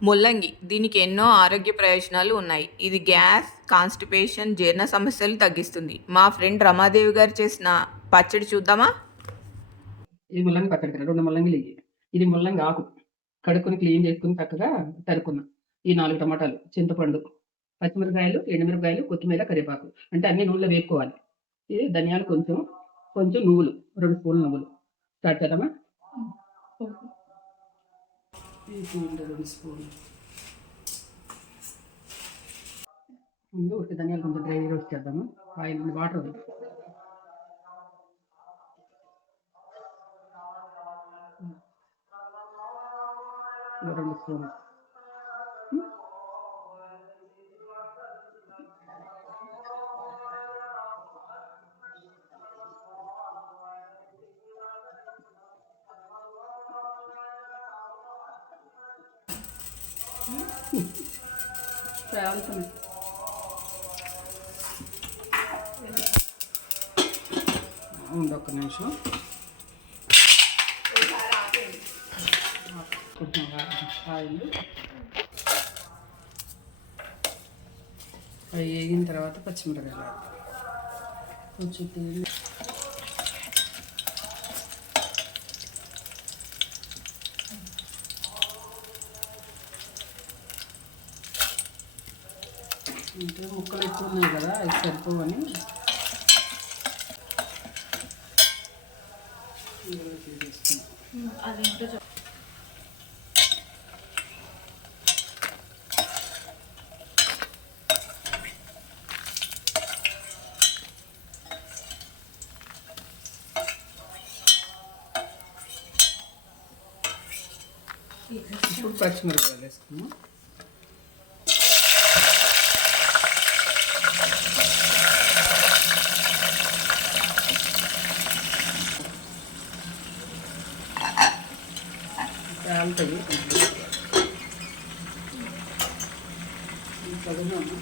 ముల్లంగి దీనికి ఎన్నో ఆరోగ్య ప్రయోజనాలు ఉన్నాయి. ఇది గ్యాస్, కాన్‌స్టిపేషన్, జీర్ణ సమస్యలు తగ్గిస్తుంది. మా ఫ్రెండ్ రమాదేవి గారు చేసిన పచ్చడి చూద్దామా? ఇది ముల్లంగి పచ్చడి కదా, 2 ముల్లంగిలు ఇయ్యి. ఇది ముల్లంగి ఆకు. కడుక్కొని క్లీన్ చేసుకొని చక్కగా తరుక్కున్నా. ఈ 4 టమాటాలు, చింతపండు, పచ్చిమిరపకాయలు, ఎండుమిరపకాయలు, కొత్తిమీర, కరివేపాకు. అంటే అన్ని నూనెలో వేపుకోవాలి. ఇది ధనియాలు కొంచెం, కొంచెం నువ్వులు, 2 స్పూన్లు నువ్వులు. స్టార్ట్ చేద్దామా? ఈ 2 స్పూన్లు. ముందు ఉట్టి ధనియాలు కొంచెం డ్రై రోస్ట్ చేద్దాము. ఆయిల్ వాటర్ వద్దు. 2 స్పూన్లు. చాలుతుంది. ఒక్క నిమిషం. కొంచెం ఆయిల్ అవి వేగిన తర్వాత పచ్చిమిరపకాయలు కొంచెం తీసి ఇంట్లో ముక్కలు ఎక్కువ ఉన్నాయి కదా, అవి సరిపోవని తీసేస్తున్నాం. ఇప్పుడు పచ్చిమిరపకాయలు వేసుకున్నాం. చాలుతాయి చదువున్నాము.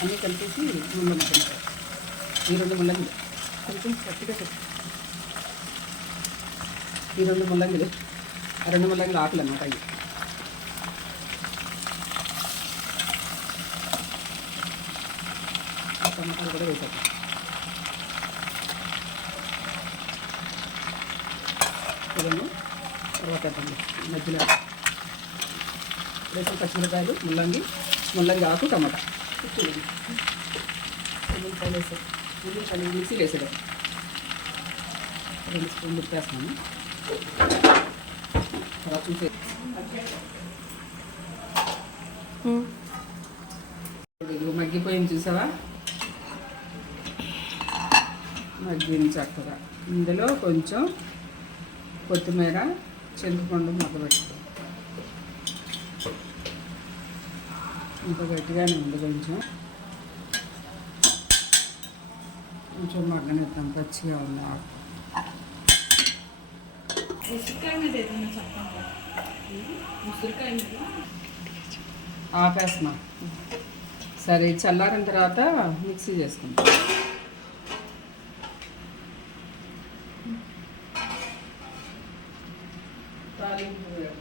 అన్నీ కలిపేసి నూనెలో మగ్గించాలి. ఈ 2 ముల్లంగిలు కొంచెం గట్టిగా చెప్పు. ఈ 2 ముల్లంగిలు, ఆ 2 ముల్లంగిలు ఆకులు అన్నమాట. అవి టమాటాలు కూడా వేసాం. ఇవన్నీ తర్వాత మధ్యలో వేసిన పచ్చిమిరపకాయలు, ముల్లంగి ఆకు, టమాటా, ఉల్లిపాయలు వేసాం. ఉల్లిపాయలు మిక్సీ వేసేదాం. 2 స్పూన్లు ఉప్పేస్తాను. తర్వాత చూసే మగ్గిపోయింది చూసావా? మగ్గింది చక్కగా. ఇందులో కొంచెం కొత్తిమీర, చింతపండు మగ్గబెట్టుకో. ఇంకా గట్టిగానే ఉంది. కొంచెం మగ్గనిద్దాం. పచ్చిగా ఉంది ఆకు. ఆపేస్తున్నా. సరే, చల్లారిన తర్వాత మిక్సీ చేసుకుంటాం.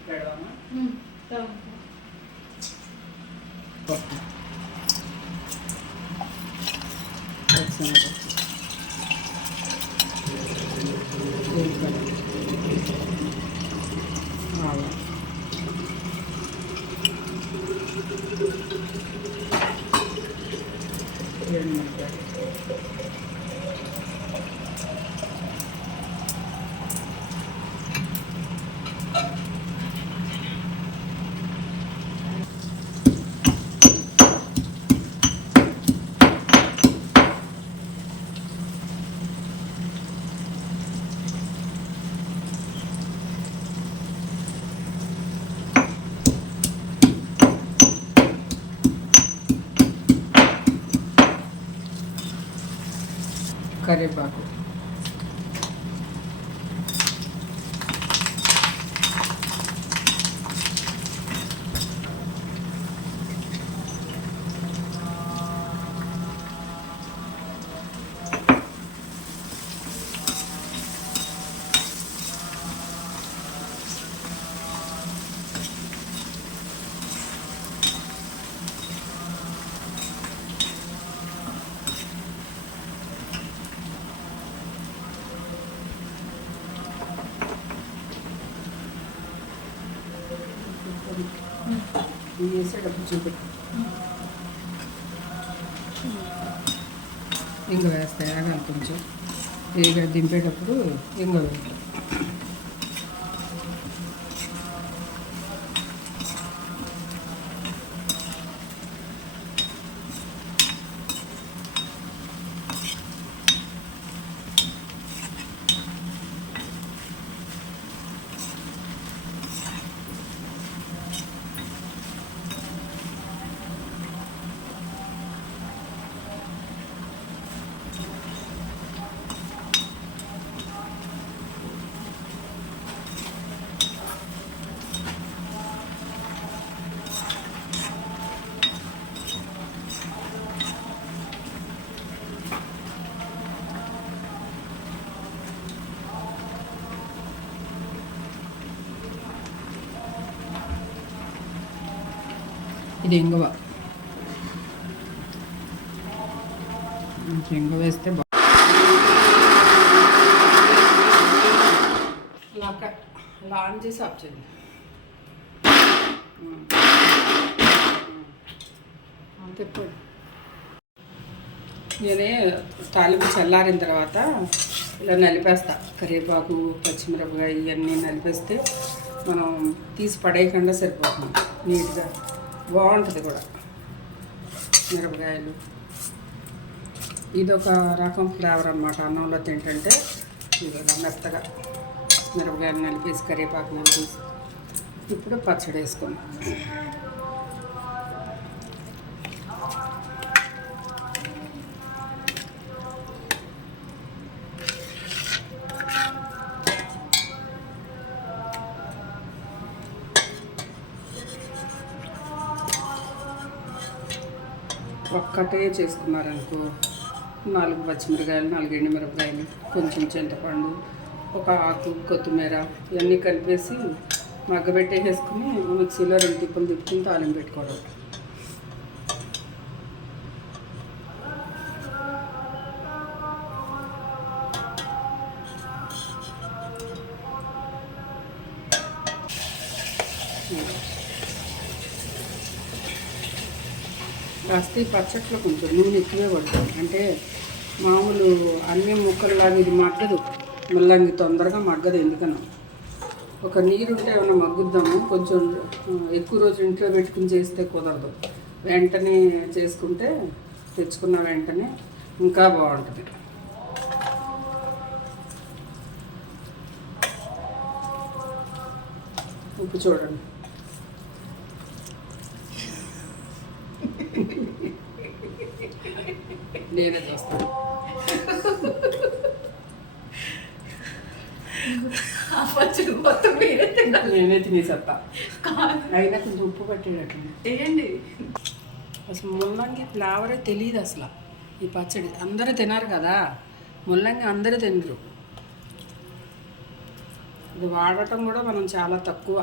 పెడదామా? పప్పు కరివేపాకు, వేసేటప్పుడు చూపెట్టు. ఇంక వేస్తాయి ఆగాలి కొంచెం. ఇక దింపేటప్పుడు ఇంక వేస్తాం. ఇది ఇంగువ. ఇంగువ వేస్తే అలా ఆన్ చేసి ఆఫ్ చేయండి. తిప్పండి. నేనే తాలింపు చల్లారిన తర్వాత ఇలా నలిపేస్తా. కరివేపాకు, పచ్చిమిరపకాయ ఇవన్నీ నలిపేస్తే మనం తీసి పడేయకుండా సరిపోతుంది. నీట్గా బాగుంటుంది కూడా. మిరపకాయలు ఇదొక రకం ఫ్లేవర్ అన్నమాట. అన్నంలో తింటుంటే ఇలా మెత్తగా మిరపకాయలు నలిపేసి, కరివేపాకు నలిపేసి. ఇప్పుడు పచ్చడి వేసుకున్నాం. ఒక్కటే చేసుకున్నారనుకో, 4 పచ్చిమిరకాయలు, 4 ఎండుమిరపకాయలు, కొంచెం చింతపండు, ఒక ఆకు, కొత్తిమీర ఇవన్నీ కలిపేసి మగ్గబెట్టేసుకుని మిక్సీలో 2 తిప్పులు తిప్పుకుని తాలింపు పెట్టుకోవడం. కాస్త ఈ పచ్చట్లో కొంచెం నూనె ఎక్కువే పడుతుంది. అంటే మామూలు అన్ని ముక్కల్లాగా ఇది మగ్గదు, ముల్లంగి తొందరగా మగ్గదు. ఎందుకనో ఒక నీరుంటే ఏమైనా మగ్గుద్దాము. కొంచెం ఎక్కువ రోజు ఇంట్లో పెట్టుకుని చేస్తే కుదరదు. వెంటనే చేసుకుంటే, తెచ్చుకున్న వెంటనే ఇంకా బాగుంటుంది. ఉప్పు చూడండి. నేనే చూస్తాను. నేనే తినేసేస్తా. అయినా కొంచెం ఉప్పు పట్టేటట్టు వేయండి. అసలు ముల్లంగి ఫ్లేవరే తెలియదు అసలు. ఈ పచ్చడి అందరూ తినారు కదా, ముల్లంగి అందరూ తినరు. ఇది వాడటం కూడా మనం చాలా తక్కువ.